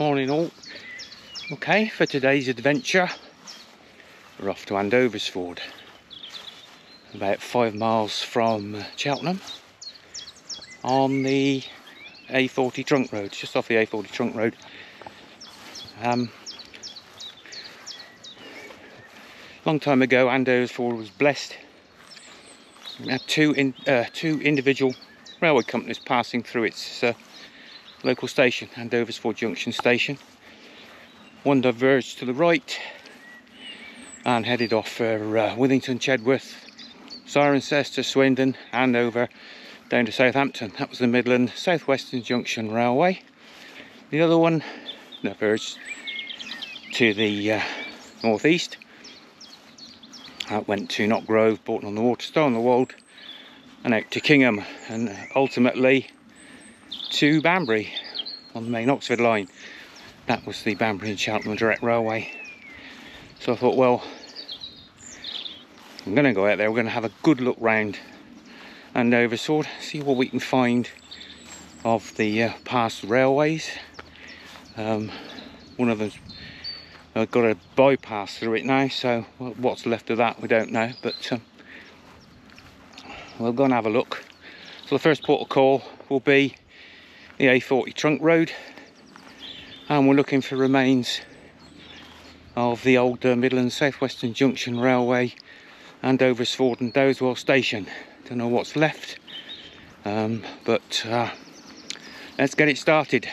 Morning all. Okay, for today's adventure we're off to Andoversford, about 5 miles from Cheltenham, on the A40 trunk road, just off the A40 trunk road. Long time ago Andoversford was blessed. We had two individual railway companies passing through its local station, Andoversford Junction Station. One diverged to the right and headed off for Withington, Chedworth, Cirencester, Swindon, and over down to Southampton. That was the Midland South-Western Junction Railway. The other one diverged to the northeast. That went to Knott Grove, Bolton on the Water, Stow on the Wold, and out to Kingham, and ultimately to Banbury on the main Oxford line. That was the Banbury and Cheltenham Direct Railway. So I thought, well, I'm going to go out there, we're going to have a good look round Andoversford, see what we can find of the past railways. One of them's got a bypass through it now, so what's left of that we don't know, but we'll go and have a look. So the first port of call will be the A40 trunk road, and we're looking for remains of the old Midland South-Western Junction Railway, Andoversford and Dowswell Station. Don't know what's left, but let's get it started.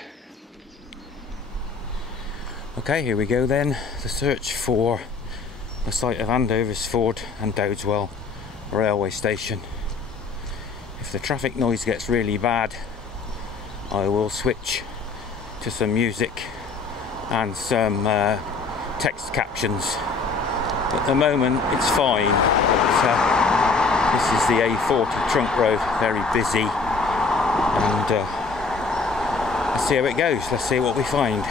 Okay, here we go then, the search for the site of Andoversford and Dowswell Railway Station. If the traffic noise gets really bad, I will switch to some music and some text captions. At the moment it's fine, but this is the A40 trunk road, very busy, and let's see how it goes, let's see what we find.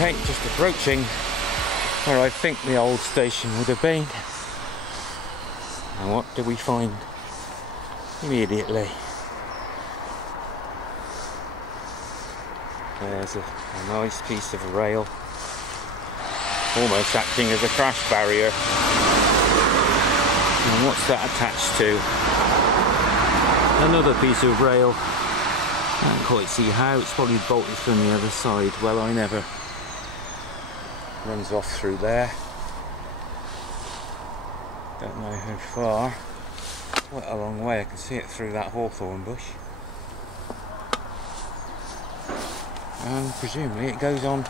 Okay, just approaching where I think the old station would have been. And what do we find immediately? There's a nice piece of rail, almost acting as a crash barrier. And what's that attached to? Another piece of rail. I can't quite see how, it's probably bolted from the other side. Well, I never. Runs off through there. Don't know how far. Quite a long way. I can see it through that hawthorn bush. And presumably it goes on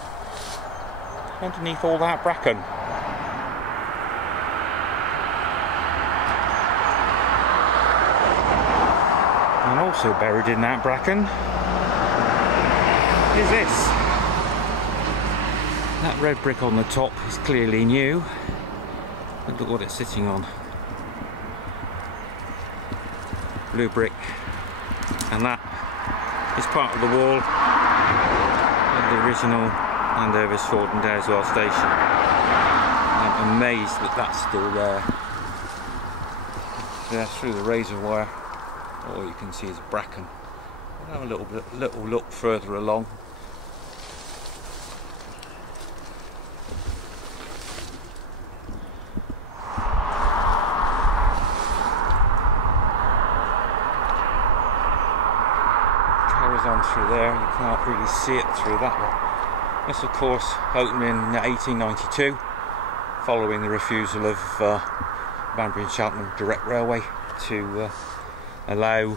underneath all that bracken. And also buried in that bracken is this. That red brick on the top is clearly new. Look at what it's sitting on. Blue brick. And that is part of the wall of the original Andoversford and Dowswell Station. I'm amazed that that's still there. There through the razor wire. All you can see is bracken. We'll have a little look further along. On through there, you can't really see it through that one. This of course opened in 1892 following the refusal of Banbury and Cheltenham Direct Railway to allow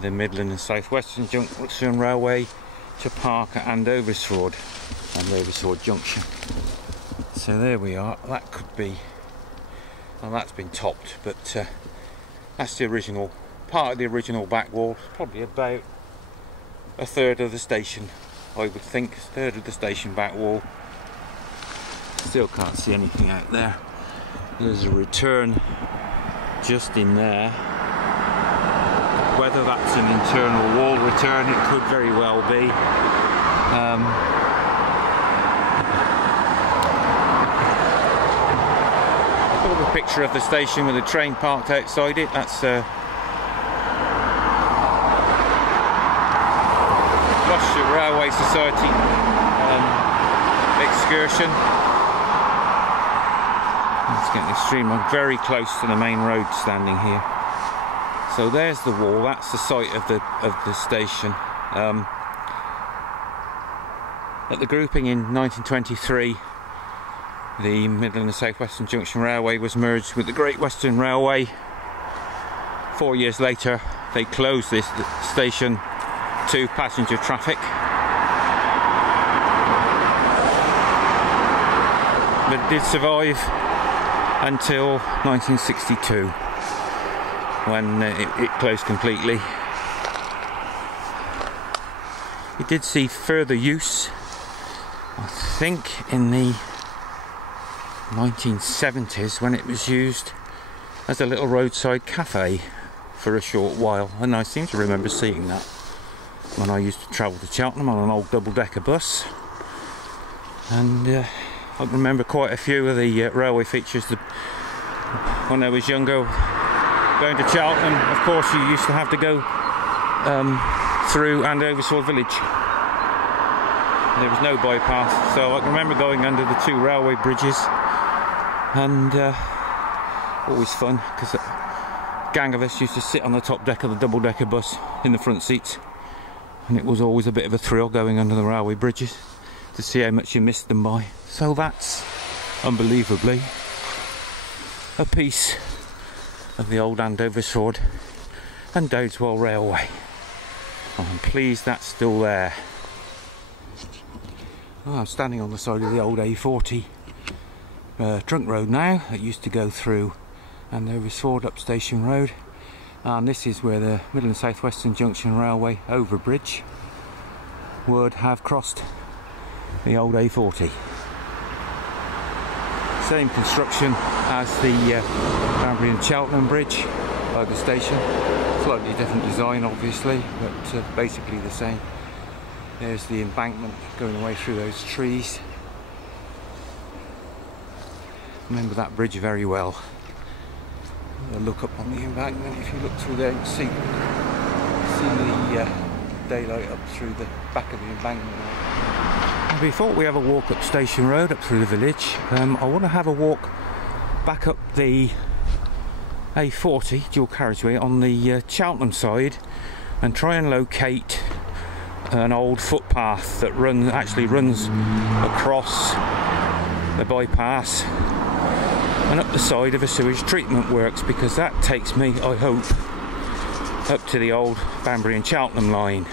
the Midland and South Western Junction Railway to park at Andoversford Junction. So there we are. That could be, well, that's been topped, but that's the original part of the original back wall. Probably about a third of the station, I would think. A third of the station back wall. Still can't see anything out there. There's a return just in there. Whether that's an internal wall return, it could very well be. I've got a picture of the station with a train parked outside it. That's Gloucestershire Railway Society excursion. It's getting extreme. I'm very close to the main road standing here. So there's the wall. That's the site of the station. At the grouping in 1923, the Midland and South Western Junction Railway was merged with the Great Western Railway. 4 years later, they closed this station to passenger traffic. But it did survive until 1962, when it closed completely. It did see further use, I think, in the 1970s, when it was used as a little roadside cafe for a short while, and I seem to remember seeing that when I used to travel to Cheltenham on an old double-decker bus. And I can remember quite a few of the railway features when I was younger. Going to Cheltenham, of course, you used to have to go through Andoversford village. There was no bypass, so I can remember going under the two railway bridges, and always fun, because a gang of us used to sit on the top deck of the double-decker bus in the front seats, and it was always a bit of a thrill going under the railway bridges to see how much you missed them by. So that's, unbelievably, a piece of the old Andoversford and Dowdeswell Railway. I'm pleased that's still there. Oh, I'm standing on the side of the old A40 trunk road now. It used to go through Andoversford up Station Road, and this is where the Midland South Western Junction Railway overbridge would have crossed the old A40. Same construction as the Banbury and Cheltenham Bridge by the station. Slightly different design, obviously, but basically the same. There's the embankment going away through those trees. Remember that bridge very well. A look up on the embankment. If you look through there, you can see the daylight up through the back of the embankment. And before we have a walk up Station Road, up through the village, I want to have a walk back up the A40 dual carriageway on the Cheltenham side, and try and locate an old footpath that actually runs across the bypass and up the side of a sewage treatment works, because that takes me, I hope, up to the old Banbury and Cheltenham line.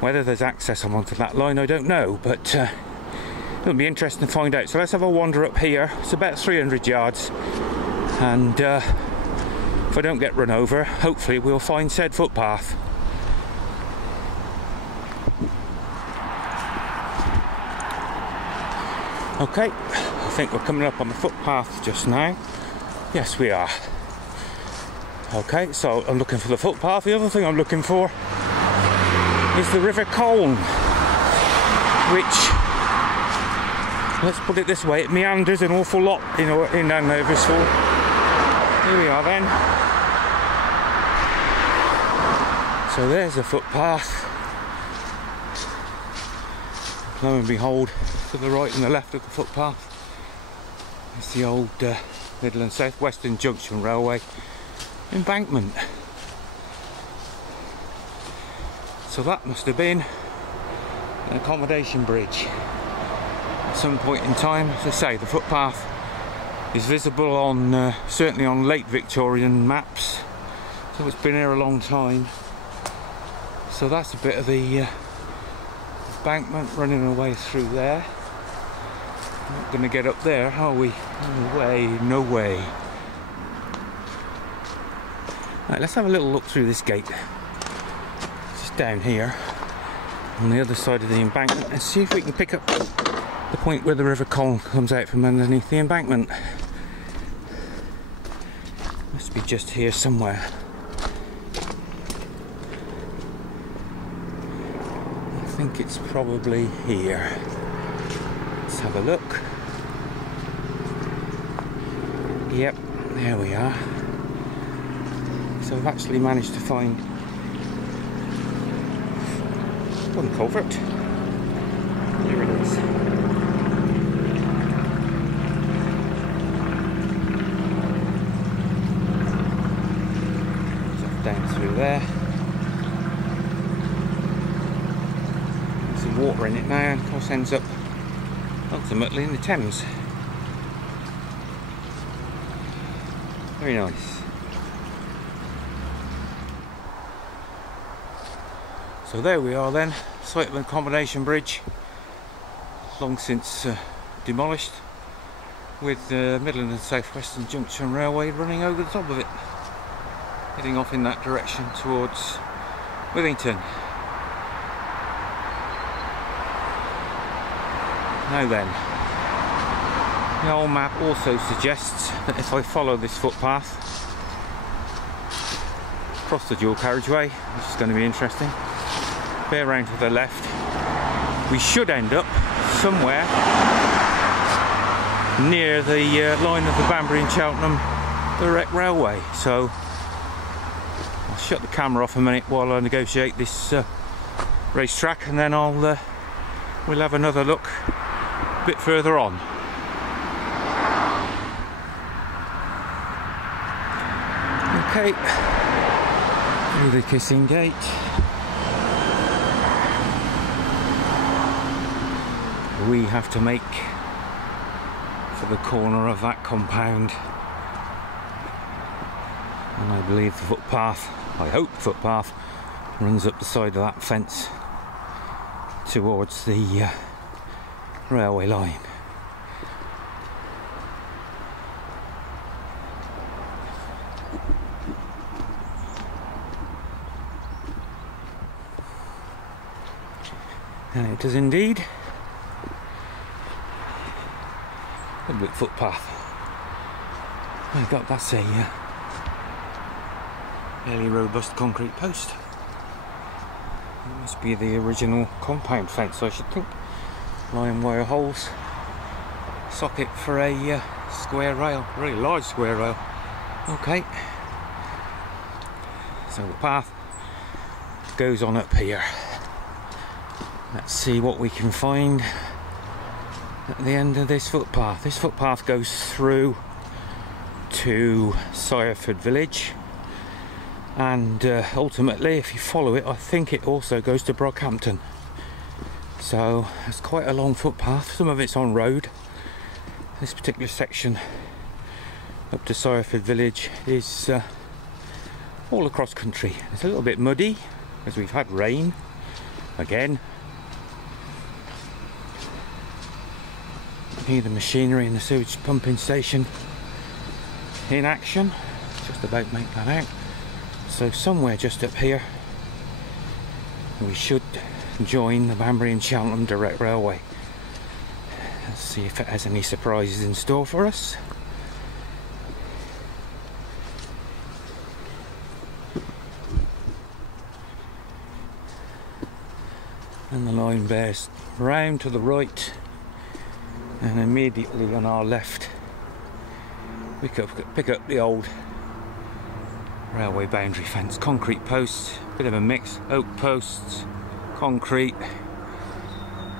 Whether there's access onto that line, I don't know, but it'll be interesting to find out. So let's have a wander up here. It's about 300 yards, and if I don't get run over, hopefully we'll find said footpath. Okay, I think we're coming up on the footpath just now. Yes, we are. Okay, so I'm looking for the footpath. The other thing I'm looking for is the River Colne, which, let's put it this way, it meanders an awful lot in Andoversford. Here we are then. So there's a footpath. Lo and behold, to the right and the left of the footpath is the old Midland South Western Junction Railway embankment. So that must have been an accommodation bridge at some point in time. As I say, the footpath is visible on certainly on late Victorian maps, so it's been here a long time. So that's a bit of the embankment running away through there. Not going to get up there, are we? No way, no way. Right, let's have a little look through this gate. Just down here on the other side of the embankment and see if we can pick up the point where the River Colne comes out from underneath the embankment. Must be just here somewhere. I think it's probably here. Let's have a look. Yep, there we are. So I've actually managed to find one culvert. Here it is. Down through there. There's some water in it now, and of course ends up ultimately in the Thames. Very nice. So there we are then, site of an accommodation bridge, long since demolished, with the Midland and South Western Junction Railway running over the top of it, heading off in that direction towards Withington. Now then, the old map also suggests that if I follow this footpath across the dual carriageway, which is going to be interesting, bear round to the left, we should end up somewhere near the line of the Banbury and Cheltenham direct railway. So I'll shut the camera off a minute while I negotiate this racetrack, and then we'll have another look a bit further on. Okay, through the Kissing Gate. We have to make for the corner of that compound, and I believe the footpath, I hope the footpath, runs up the side of that fence towards the railway line. And it does indeed. Public footpath. My God, that's a fairly robust concrete post. It must be the original compound fence, I should think. Line wire holes. Socket for a square rail, really large square rail. Okay. So the path goes on up here. Let's see what we can find at the end of this footpath. This footpath goes through to Sireford village, and ultimately, if you follow it, I think it also goes to Brockhampton. So it's quite a long footpath. Some of it's on road. This particular section up to Sireford village is all across country. It's a little bit muddy as we've had rain again. Hear the machinery in the sewage pumping station in action. Just about make that out. So somewhere just up here we should join the Banbury and Cheltenham direct railway. Let's see if it has any surprises in store for us. And the line bears round to the right, and immediately on our left we pick up the old railway boundary fence. Concrete posts, bit of a mix, oak posts, concrete,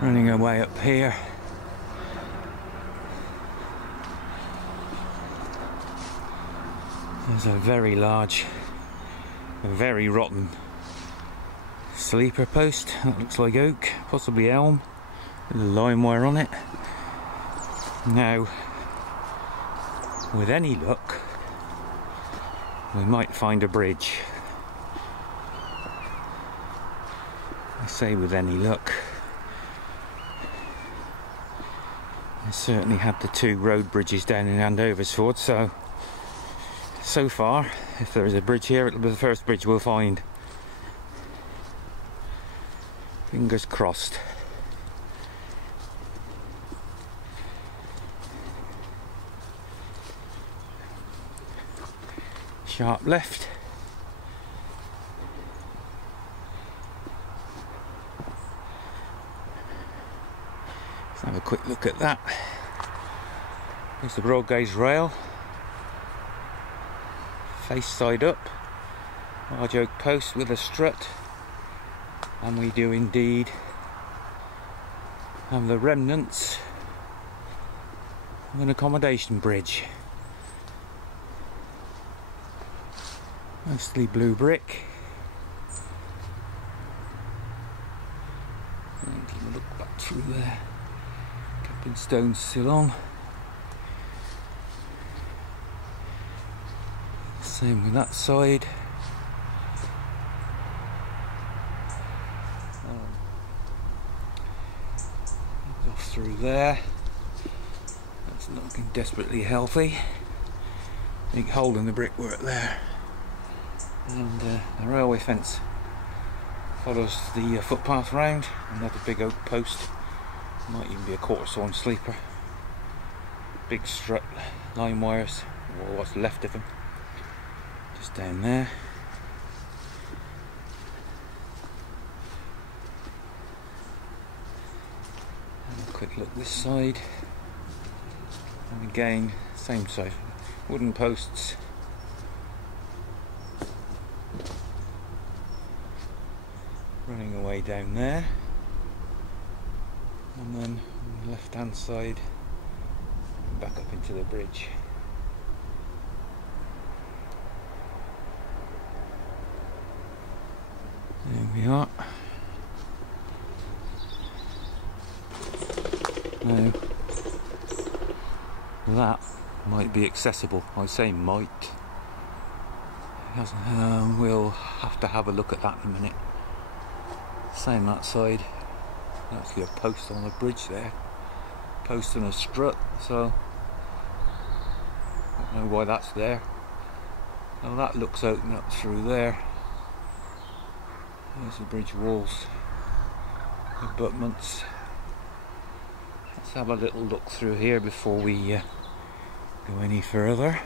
running away up here. There's a very large, very rotten sleeper post that looks like oak, possibly elm, with a lime wire on it. Now, with any luck, we might find a bridge. say with any luck. I certainly had the 2 road bridges down in Andoversford, so far, if there is a bridge here, it'll be the first bridge we'll find. Fingers crossed. Sharp left. Let's have a quick look at that. There's the broad gauge rail. Face side up. Large oak post with a strut. And we do indeed have the remnants of an accommodation bridge. Mostly blue brick. And give a look back through there. Capping stones still on. Same with that side. Off through there. That's not looking desperately healthy. Big hole in the brickwork there. And the railway fence follows the footpath round. Another big oak post. Might even be a quarter sawn sleeper. Big strut, line wires, or what's left of them. Just down there. And a quick look this side. And again, same side. Wooden posts. Running away down there, and then on the left hand side back up into the bridge. There we are. Now that might be accessible. I say might. We'll have to have a look at that in a minute. Same that side. Actually a post on the bridge there. Post and a strut, so I don't know why that's there. Now that looks open up through there. There's the bridge walls, the abutments. Let's have a little look through here before we go any further.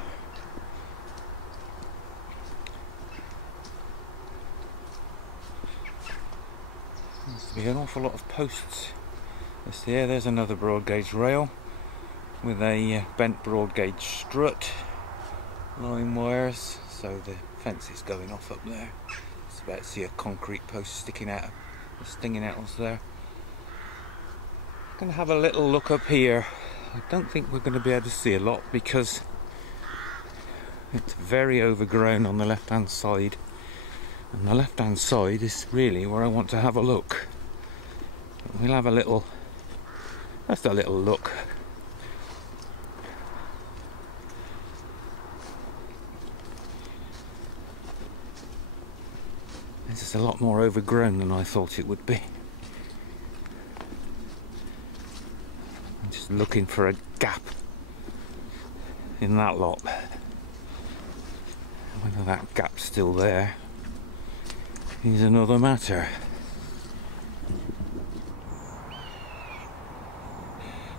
Seems to be an awful lot of posts. There's another broad gauge rail with a bent broad gauge strut, line wires, so the fence is going off up there. It's about to see a concrete post sticking out, stinging out there. I'm going to have a little look up here. I don't think we're going to be able to see a lot because it's very overgrown on the left hand side, and the left hand side is really where I want to have a look. We'll have a little, just a little look. This is a lot more overgrown than I thought it would be. I'm just looking for a gap in that lot. Whether that gap's still there is another matter.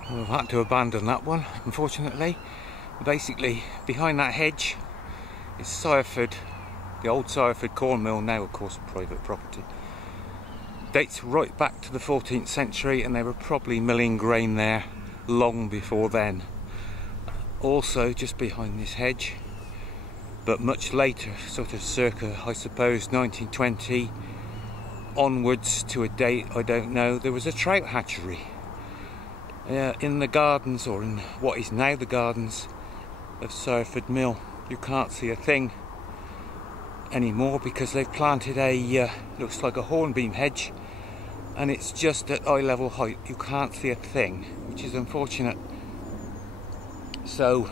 I've had to abandon that one, unfortunately. Basically, behind that hedge is Sireford, the old Sireford corn mill, now of course private property. Dates right back to the 14th century, and they were probably milling grain there long before then. Also, just behind this hedge, but much later, sort of circa, I suppose, 1920 onwards to a date I don't know, there was a trout hatchery. In the gardens, or in what is now the gardens of Sireford Mill. You can't see a thing anymore because they've planted a looks like a hornbeam hedge, and it's just at eye level height. You can't see a thing, which is unfortunate. So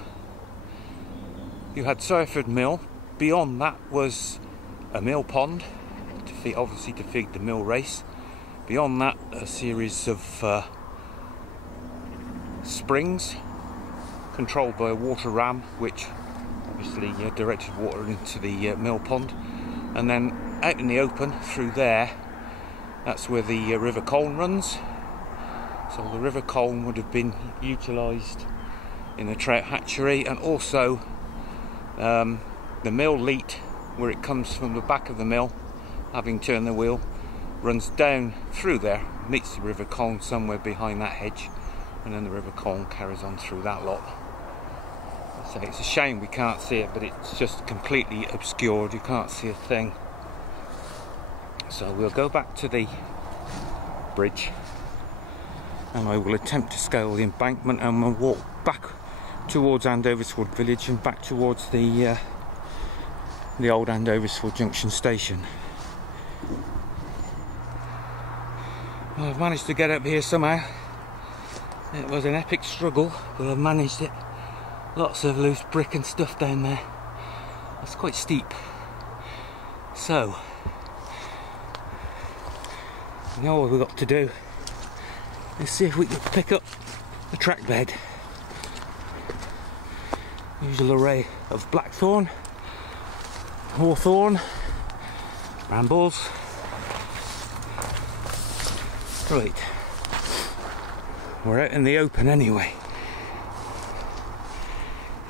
you had Sireford Mill. Beyond that was a mill pond, obviously to feed the mill race. Beyond that, a series of springs controlled by a water ram, which obviously directed water into the mill pond. And then out in the open through there, that's where the River Colne runs. So the River Colne would have been utilised in the trout hatchery, and also the mill leat, where it comes from the back of the mill, having turned the wheel, runs down through there, meets the River Colne somewhere behind that hedge, and then the River Colne carries on through that lot. So it's a shame we can't see it, but it's just completely obscured, you can't see a thing. So we'll go back to the bridge, and I will attempt to scale the embankment, and we'll walk back towards Andoversford village and back towards the old Andoversford Junction station. Well, I've managed to get up here somehow. It was an epic struggle, but I've managed it. Lots of loose brick and stuff down there. It's quite steep. So, now all we've got to do is see if we can pick up the track bed. Usual array of blackthorn, hawthorn, brambles. Right, we're out in the open anyway.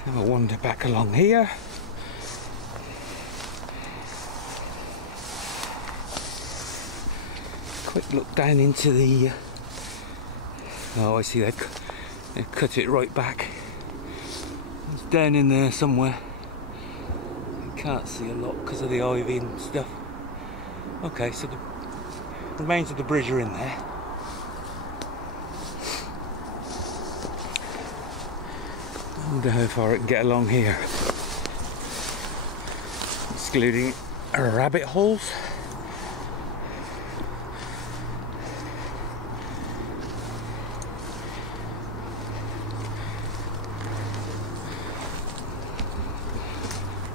Have a wander back along here. Quick look down into the... oh, I see they've cut it right back. It's down in there somewhere. You can't see a lot because of the ivy and stuff. Okay, so the remains of the bridge are in there. I wonder how far I can get along here, excluding rabbit holes.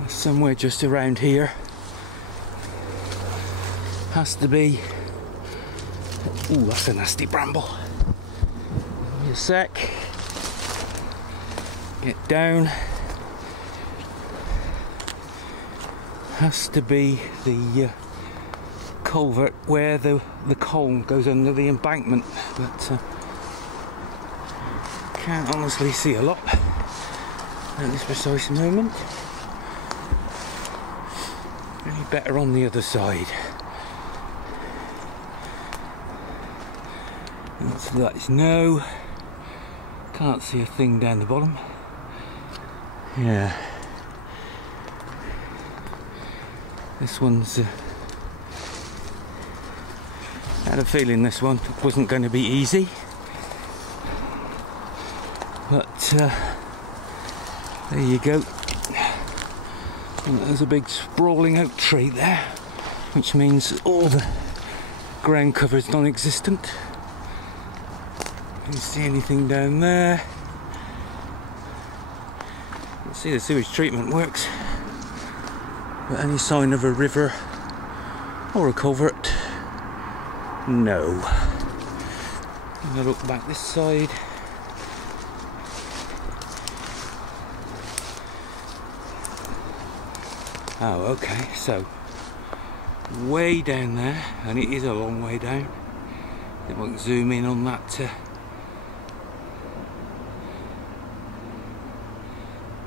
Somewhere just around here has to be... ooh, that's a nasty bramble. Give me a sec. Get down. Has to be the culvert where the Colne goes under the embankment, but can't honestly see a lot at this precise moment. Any better on the other side. So that is no. Can't see a thing down the bottom. Yeah. This one's... I had a feeling this one wasn't going to be easy. But there you go. And there's a big sprawling oak tree there, which means all the ground cover is non-existent. Can't see anything down there. Let's see the sewage treatment works. But any sign of a river or a culvert? No. I'm going to look back this side. Oh, okay, so way down there, and it is a long way down. If I can zoom in on that. I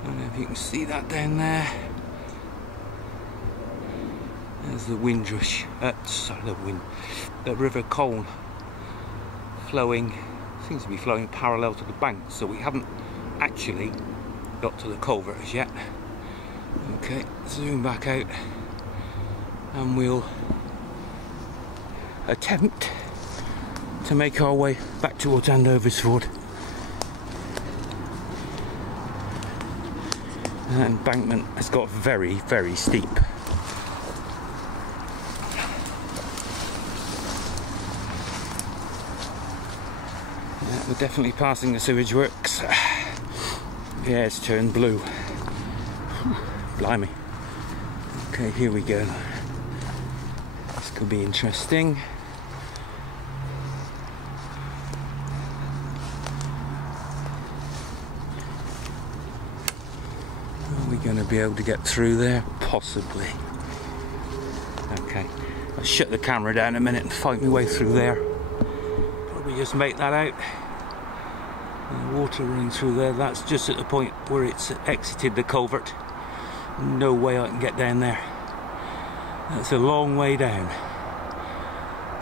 don't know if you can see that down there. There's the Windrush, sorry, the River Colne flowing, seems to be flowing parallel to the bank, so we haven't actually got to the culvert as yet. Okay, zoom back out and we'll attempt to make our way back towards Andoversford. That embankment has got very, very steep. Yeah, we're definitely passing the sewage works. Yeah, it's turned blue. Blimey. Okay, here we go. This could be interesting. going to be able to get through there? Possibly. Okay, I'll shut the camera down a minute and fight my way through there. Probably just make that out. And the water running through there, that's just at the point where it's exited the culvert. No way I can get down there. That's a long way down.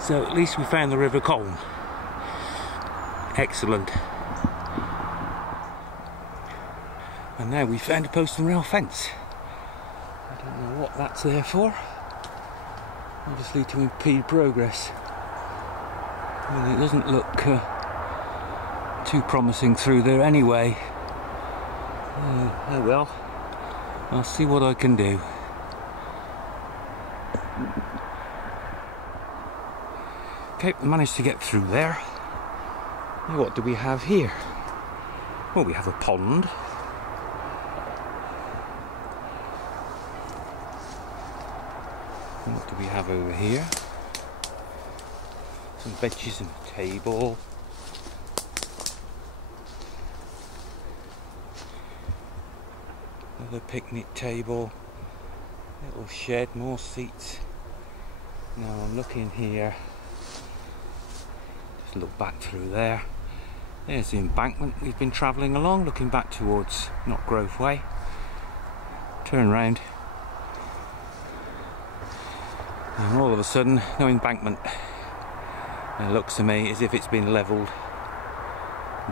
So at least we found the River Colne. Excellent. And now we found a post and rail fence. I don't know what that's there for. Obviously to impede progress. Well, it doesn't look too promising through there anyway. Oh well, I'll see what I can do. Okay, we managed to get through there. Now what do we have here? Well, we have a pond. And what do we have over here? Some benches and a table. Another picnic table. Little shed, more seats. Now I'm looking here. Just look back through there. There's the embankment we've been travelling along, looking back towards Knott Grove Way. Turn round. And all of a sudden, no embankment. And it looks to me as if it's been levelled.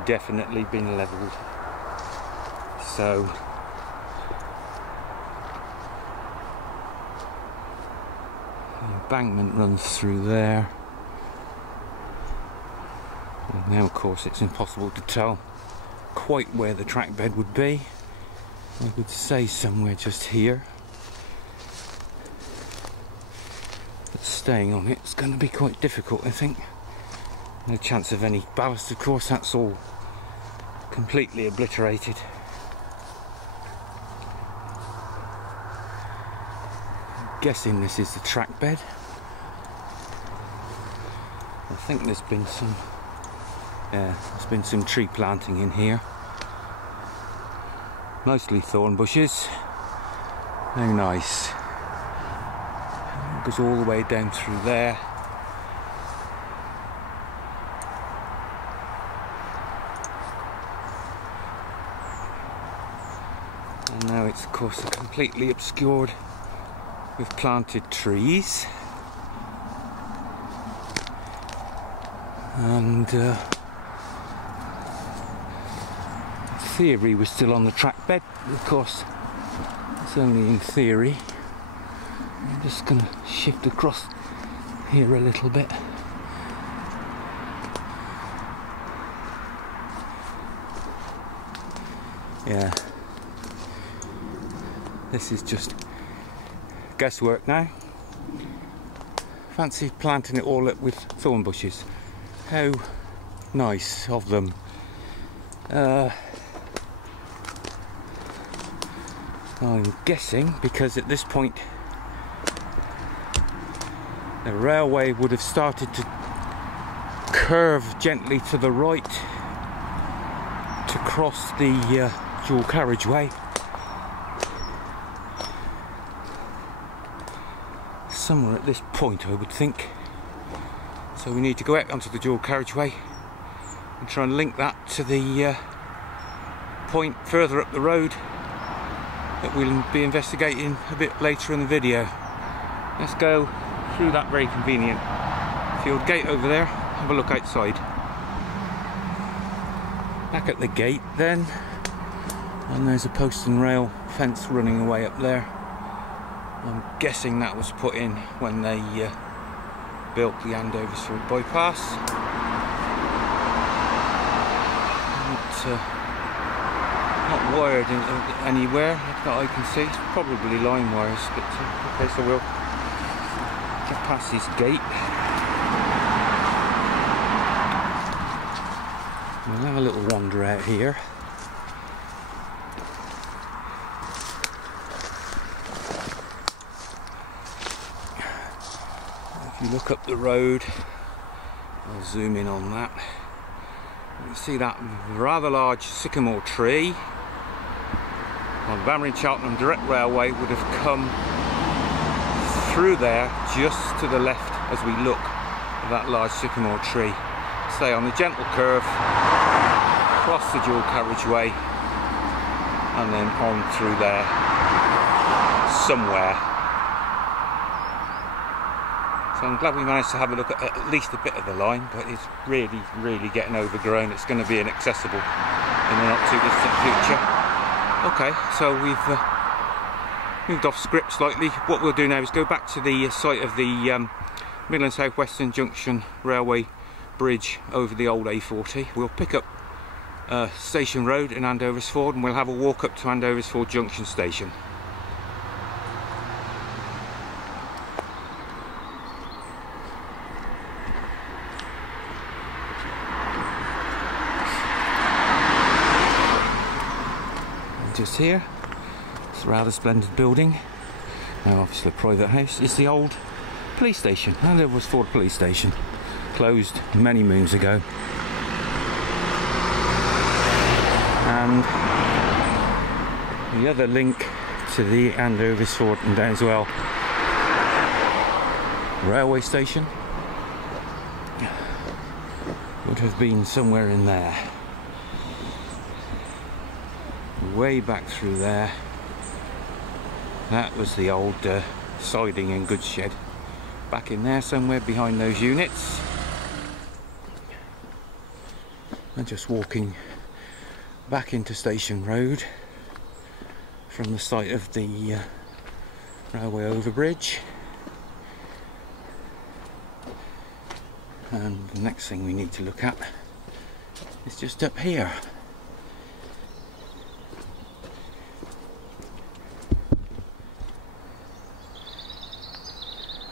Definitely been levelled. So the embankment runs through there. And now of course it's impossible to tell quite where the track bed would be. I would say somewhere just here. But staying on it's going to be quite difficult, I think. No chance of any ballast, of course, that's all completely obliterated. I'm guessing this is the track bed. I think there's been some tree planting in here. Mostly thorn bushes. How nice. It goes all the way down through there. And now it's of course completely obscured with planted trees. And in theory we're still on the track bed, but of course it's only in theory. I'm just going to shift across here a little bit. Yeah, this is just guesswork now. Fancy planting it all up with thorn bushes. How nice of them. I'm guessing because at this point the railway would have started to curve gently to the right to cross the dual carriageway. Somewhere at this point I would think. So we need to go out onto the dual carriageway and try and link that to the point further up the road that we'll be investigating a bit later in the video. Let's go through that very convenient field gate over there, have a look outside. Back at the gate then, and there's a post and rail fence running away up there. I'm guessing that was put in when they built the Andoversford bypass. Not wired anywhere that I can see. It's probably line wires, but okay, so we'll get past this gate. We'll have a little wander out here. If you look up the road, I'll zoom in on that. You can see that rather large sycamore tree. Well, the Banbury-Cheltenham Direct Railway would have come through there just to the left as we look at that large sycamore tree. Stay on the gentle curve, cross the dual carriageway, and then on through there somewhere. So I'm glad we managed to have a look at least a bit of the line, but it's really getting overgrown. It's going to be inaccessible in the not too distant future. Okay, so we've moved off script slightly. What we'll do now is go back to the site of the Midland South Western Junction Railway bridge over the old A40. We'll pick up Station Road in Andoversford, and we'll have a walk up to Andoversford Junction Station. Just here, it's a rather splendid building. Now obviously a private house. It's the old police station, Andoversford Police Station. Closed many moons ago. And the other link to the Andoversford and Downswell railway station would have been somewhere in there. Way back through there. That was the old siding and goods shed. Back in there somewhere behind those units. And just walking back into Station Road from the site of the railway overbridge. And the next thing we need to look at is just up here.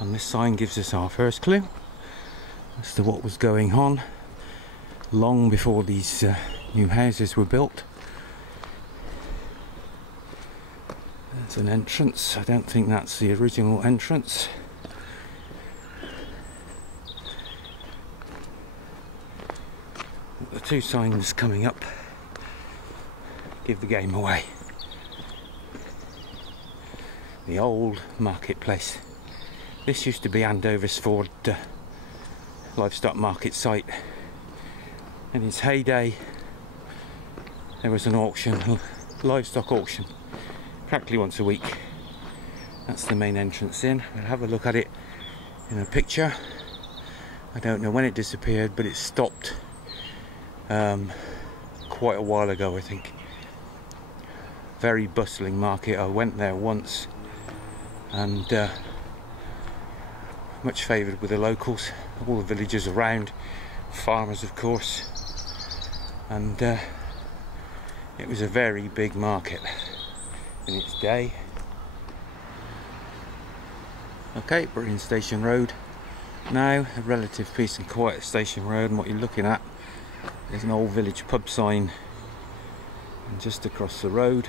And this sign gives us our first clue as to what was going on long before these new houses were built. There's an entrance. I don't think that's the original entrance. The two signs coming up give the game away. The old marketplace. This used to be Andoversford livestock market site. In its heyday, there was an auction, a livestock auction, practically once a week. That's the main entrance in. We'll have a look at it in a picture. I don't know when it disappeared, but it stopped quite a while ago, I think. Very bustling market. I went there once, and much favoured with the locals, all the villagers around, farmers of course, and it was a very big market in its day. Okay, we're in Station Road now, a relative peace and quiet Station Road, and what you're looking at is an old village pub sign, and just across the road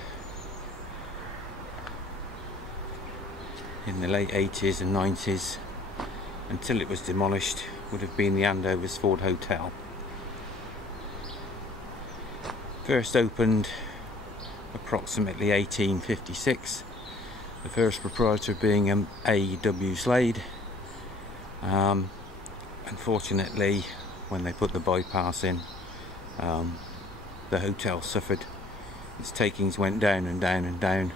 in the late 80s and 90s, until it was demolished, would have been the Andoversford Hotel. First opened approximately 1856, the first proprietor being A.W. Slade. Unfortunately, when they put the bypass in, the hotel suffered. Its takings went down and down and down,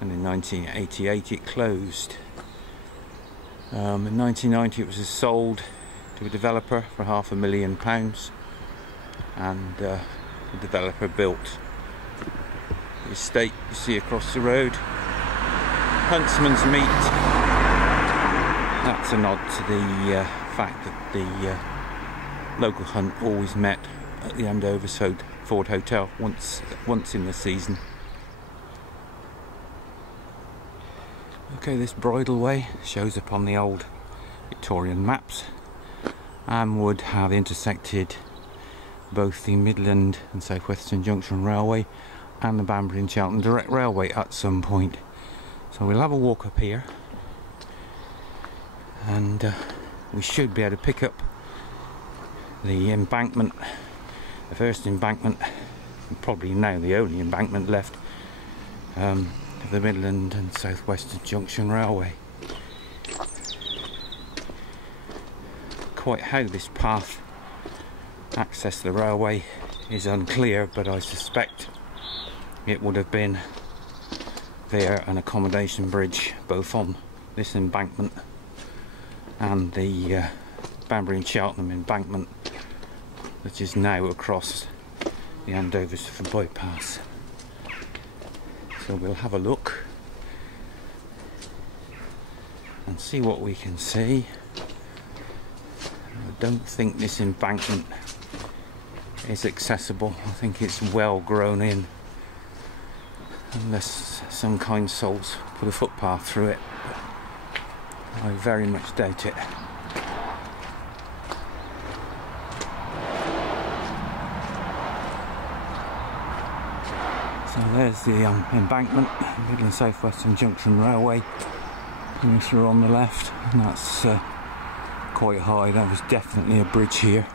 and in 1988 it closed. In 1990 it was sold to a developer for £500,000, and the developer built the estate you see across the road, Huntsman's Meat. That's a nod to the fact that the local hunt always met at the Andoversford Hotel once in the season. Okay, this bridleway shows up on the old Victorian maps and would have intersected both the Midland and South Western Junction Railway and the Banbury and Cheltenham Direct Railway at some point. So we'll have a walk up here, and we should be able to pick up the embankment, the first embankment, and probably now the only embankment left, of the Midland and South Western Junction Railway. Quite how this path accessed the railway is unclear, but I suspect it would have been via an accommodation bridge, both on this embankment and the Banbury and Cheltenham embankment, which is now across the Andoversford bypass. So we'll have a look and see what we can see. I don't think this embankment is accessible. I think it's well grown in, unless some kind souls put a footpath through it, but I very much doubt it. So there's the embankment, Midland South Western Junction Railway coming through on the left, and that's quite high. That was definitely a bridge here,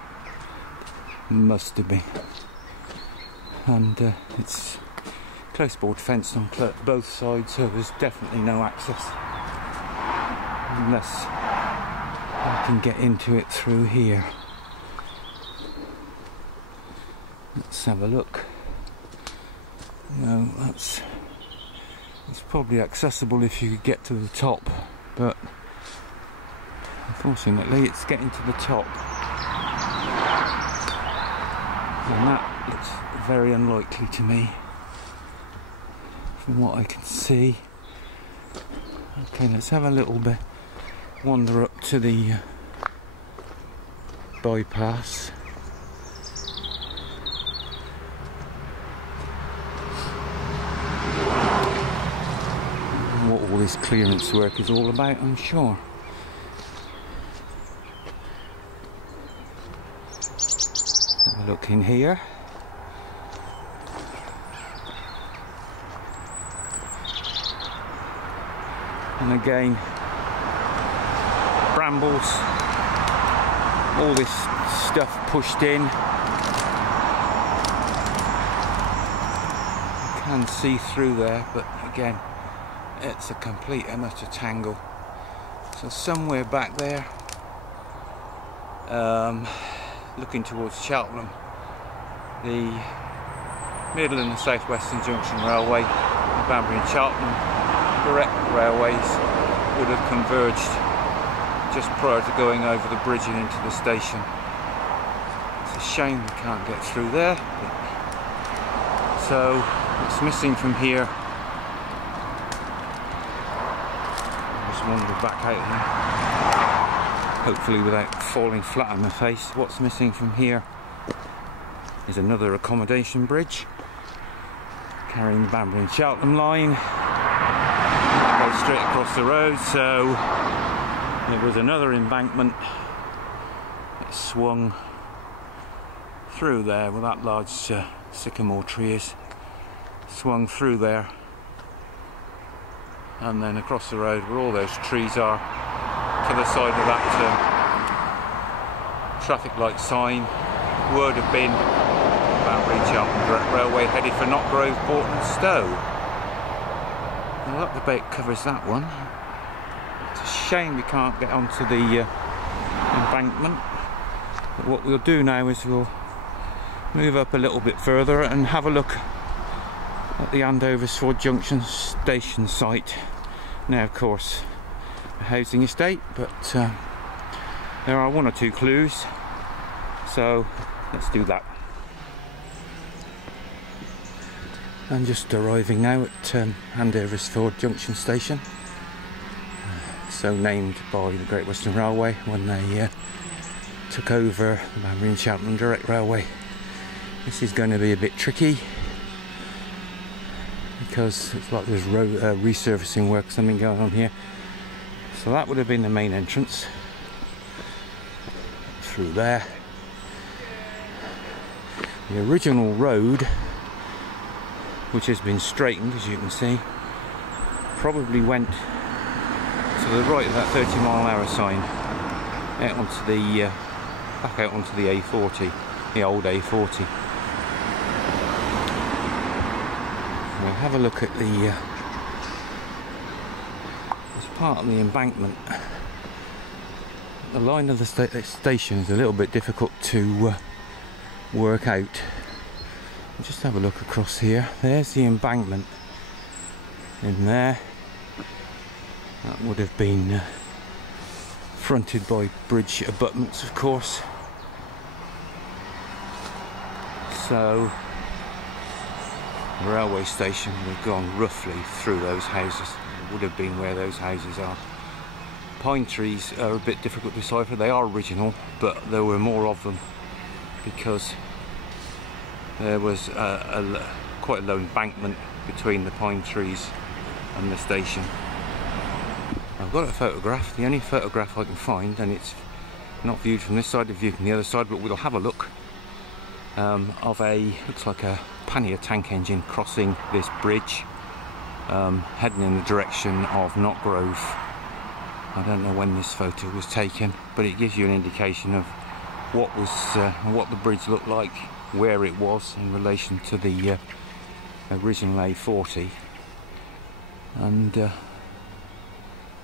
must have been, and it's close board fenced on both sides, so there's definitely no access unless I can get into it through here. Let's have a look. No, it's probably accessible if you could get to the top, but unfortunately it's getting to the top, and that looks very unlikely to me from what I can see. Okay, let's have a little bit wander up to the bypass. What all this clearance work is all about, I'm sure. Have a look in here. And again, brambles, all this stuff pushed in. You can see through there, but again, it's a complete and utter tangle. So somewhere back there, looking towards Cheltenham, the Midland and South Western Junction Railway, the Banbury and Cheltenham direct railways would have converged just prior to going over the bridge and into the station. It's a shame we can't get through there. So what's missing from here, just wander back out here, hopefully without falling flat on my face. What's missing from here is another accommodation bridge carrying the Banbury and Cheltenham line. Goes straight across the road, so there was another embankment that swung through there where that large sycamore tree is, swung through there, and then across the road where all those trees are, to the side of that traffic light sign would have been Banbury and Cheltenham Direct Railway headed for Knockgrove, Porton, Stowe. Well, that about covers that one. It's a shame we can't get onto the embankment. But what we'll do now is we'll move up a little bit further and have a look at the Andoversford Junction station site. Now, of course, a housing estate, but there are one or two clues, so let's do that. I'm just arriving now at Andoversford Junction Station, so named by the Great Western Railway when they took over the Banbury and Cheltenham Direct Railway. This is going to be a bit tricky because it's like there's resurfacing work, something going on here. So that would have been the main entrance through there. The original road, which has been straightened, as you can see, probably went to the right of that 30-mile-an-hour sign, out onto the back out onto the A40, the old A40. We'll have a look at the this part of the embankment. The line of the station is a little bit difficult to work out. We'll just have a look across here. There's the embankment in there. That would have been fronted by bridge abutments, of course. So the railway station would have gone roughly through those houses. It would have been where those houses are. Pine trees are a bit difficult to decipher. They are original, but there were more of them because there was quite a low embankment between the pine trees and the station. I've got a photograph, the only photograph I can find, and it's not viewed from this side, it's viewed from the other side, but we'll have a look, of looks like a pannier tank engine crossing this bridge, heading in the direction of Notgrove. I don't know when this photo was taken, but it gives you an indication of what the bridge looked like, where it was in relation to the original A40, and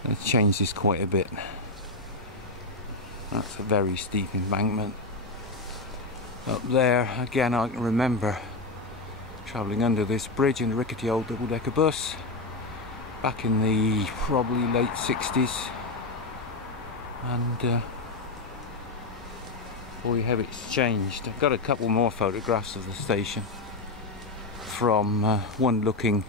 it's changed this quite a bit. That's a very steep embankment. Up there again, I can remember travelling under this bridge in a rickety old double-decker bus back in the probably late 60s, and boy, how it's changed. I've got a couple more photographs of the station, from one looking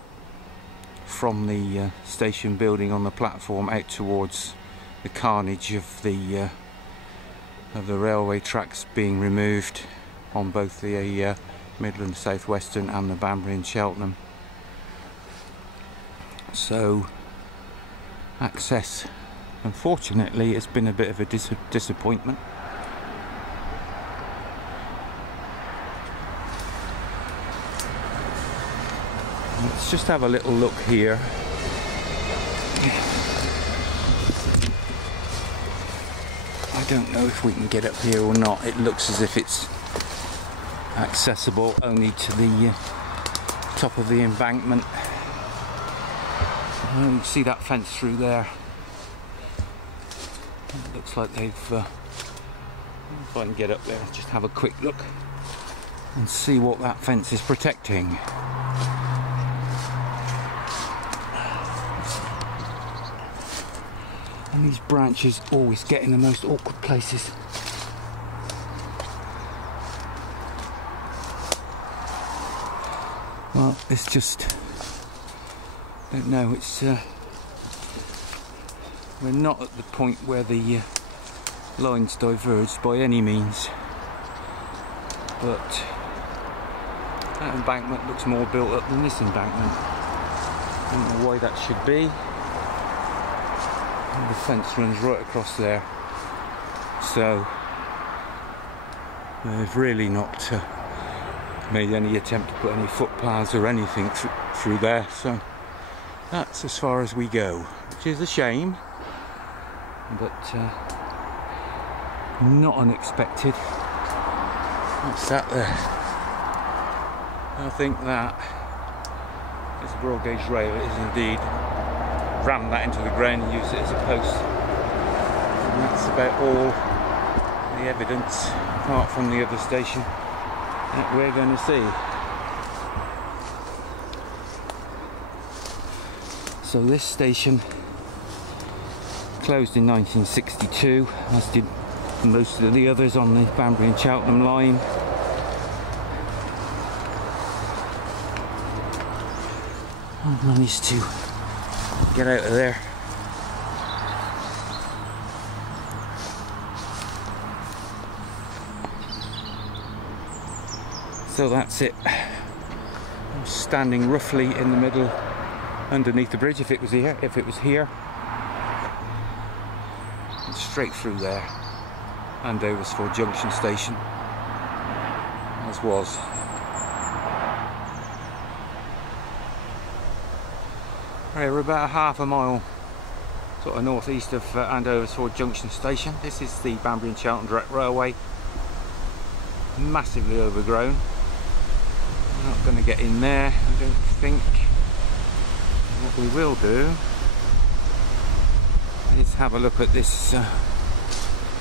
from the station building on the platform out towards the carnage of the railway tracks being removed on both the Midland South Western and the Banbury and Cheltenham. So access, unfortunately, has been a bit of a disappointment. Let's just have a little look here. I don't know if we can get up here or not. It looks as if it's accessible only to the top of the embankment. You can see that fence through there. It looks like they've... if I can get up there, just have a quick look and see what that fence is protecting. And these branches always get in the most awkward places. Well, it's just... I don't know, it's... we're not at the point where the lines diverge by any means. But that embankment looks more built up than this embankment. I don't know why that should be. And the fence runs right across there, so they've really not made any attempt to put any footpaths or anything through there, so that's as far as we go, which is a shame, but not unexpected. What's that there? I think that is a broad gauge rail. It is indeed. Ram that into the ground and use it as a post, and that's about all the evidence, apart from the other station, that we're going to see. So this station closed in 1962, as did most of the others on the Banbury and Cheltenham line. I've managed to get out of there. So that's it. I'm standing roughly in the middle underneath the bridge. If it was here, and straight through there, Andoversford Junction Station, as was. Right, we're about half a mile sort of northeast of Andoversford Junction Station. This is the Banbury and Cheltenham Direct Railway, massively overgrown. We're not going to get in there, I don't think. What we will do is have a look at this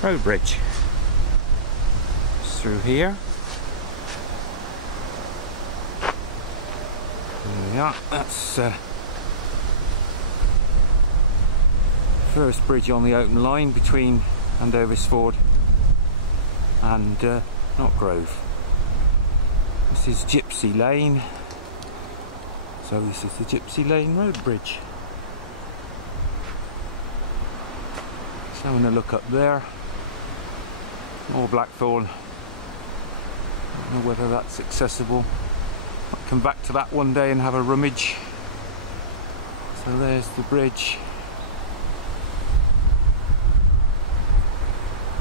road bridge. It's through here. There we are. That's first bridge on the open line between Andoversford and not Grove. This is Gypsy Lane. So this is the Gypsy Lane road bridge. Just having a look up there. More blackthorn. Don't know whether that's accessible. I'll come back to that one day and have a rummage. So there's the bridge.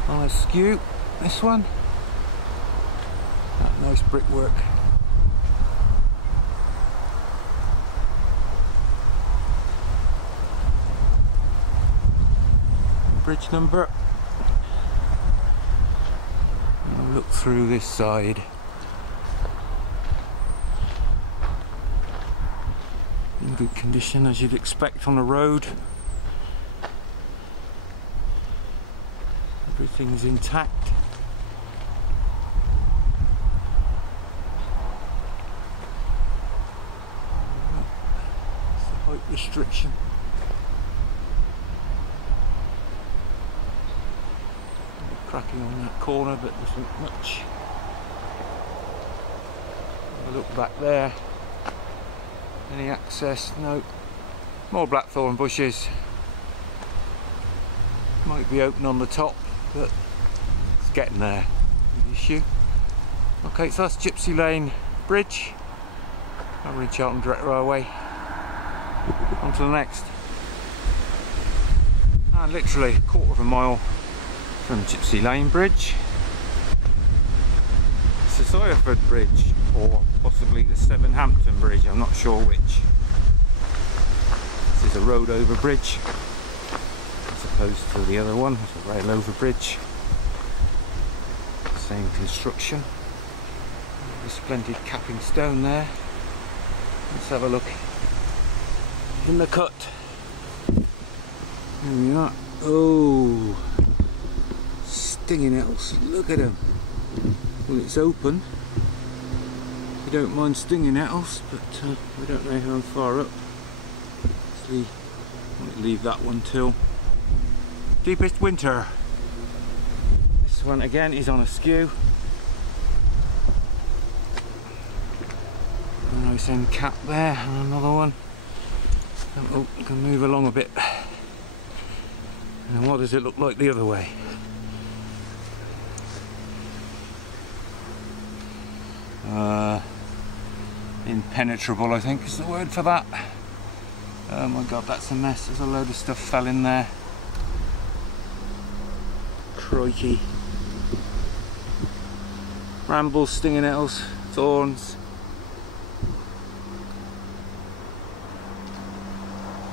On askew, this one. That nice brickwork. Bridge number. I'll look through this side. In good condition as you'd expect on a road. Everything's intact. It's the height restriction. Cracking on that corner, but there isn't much. Have a look back there. Any access? No. More blackthorn bushes. Might be open on the top, but it's getting there. The issue. Okay, so that's Gypsy Lane Bridge. Over in Charlton Direct Railway. On to the next. And literally a quarter of a mile from Gypsy Lane Bridge. It's the Andoversford Bridge, or possibly the Sevenhampton Bridge, I'm not sure which. This is a road over bridge, as opposed to the other one, it's a rail over bridge. Same construction. A splendid capping stone there. Let's have a look in the cut. There we are. Oh, stinging nettles, look at them. Well, it's open. We don't mind stinging nettles, but we don't know how far up. Actually, I might leave that one till deepest winter. This one again is on askew. A nice end cap there, and another one. Oh, you can move along a bit. And what does it look like the other way? Impenetrable, I think is the word for that. Oh my god, that's a mess. There's a load of stuff fell in there. Crikey. Brambles, stinging nettles, thorns.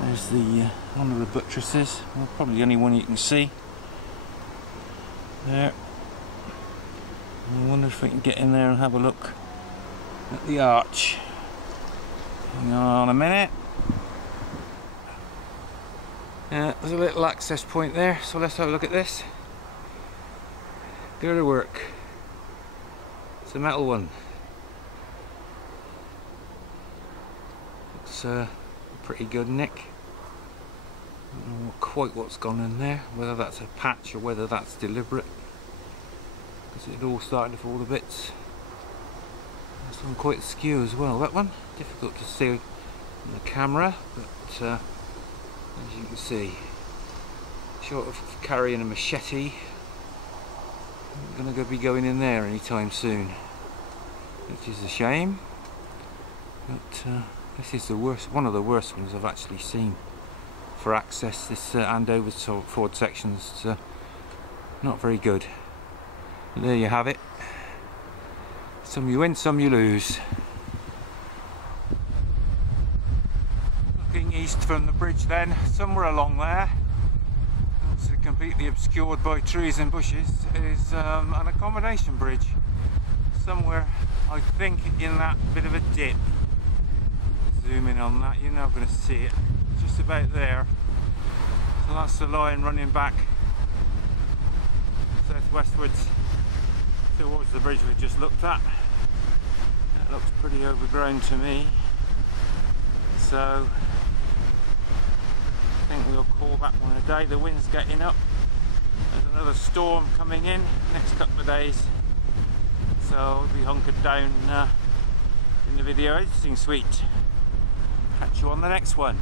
There's the one of the buttresses. Well, probably the only one you can see. There. I wonder if we can get in there and have a look at the arch. Hang on a minute. There's a little access point there, so let's have a look at this. Girder work. It's a metal one. Looks pretty good nick. I don't know quite what's gone in there, whether that's a patch or whether that's deliberate, because it all started to fall to bits. This one quite askew as well, that one. Difficult to see on the camera, but as you can see, short of carrying a machete, I'm going to be going in there anytime soon, which is a shame. But this is the worst, one of the worst ones I've actually seen for access. This Andoversford section's not very good. But there you have it. Some you win, some you lose. Looking east from the bridge then, somewhere along there, it's completely obscured by trees and bushes, is an accommodation bridge. Somewhere I think in that bit of a dip. Zoom in on that, you're not going to see it. It's just about there. So that's the line running back southwestwards towards the bridge we just looked at. That looks pretty overgrown to me. So I think we'll call that one a day. The wind's getting up. There's another storm coming in next couple of days. So I'll be hunkered down in the video editing suite. Catch you on the next one.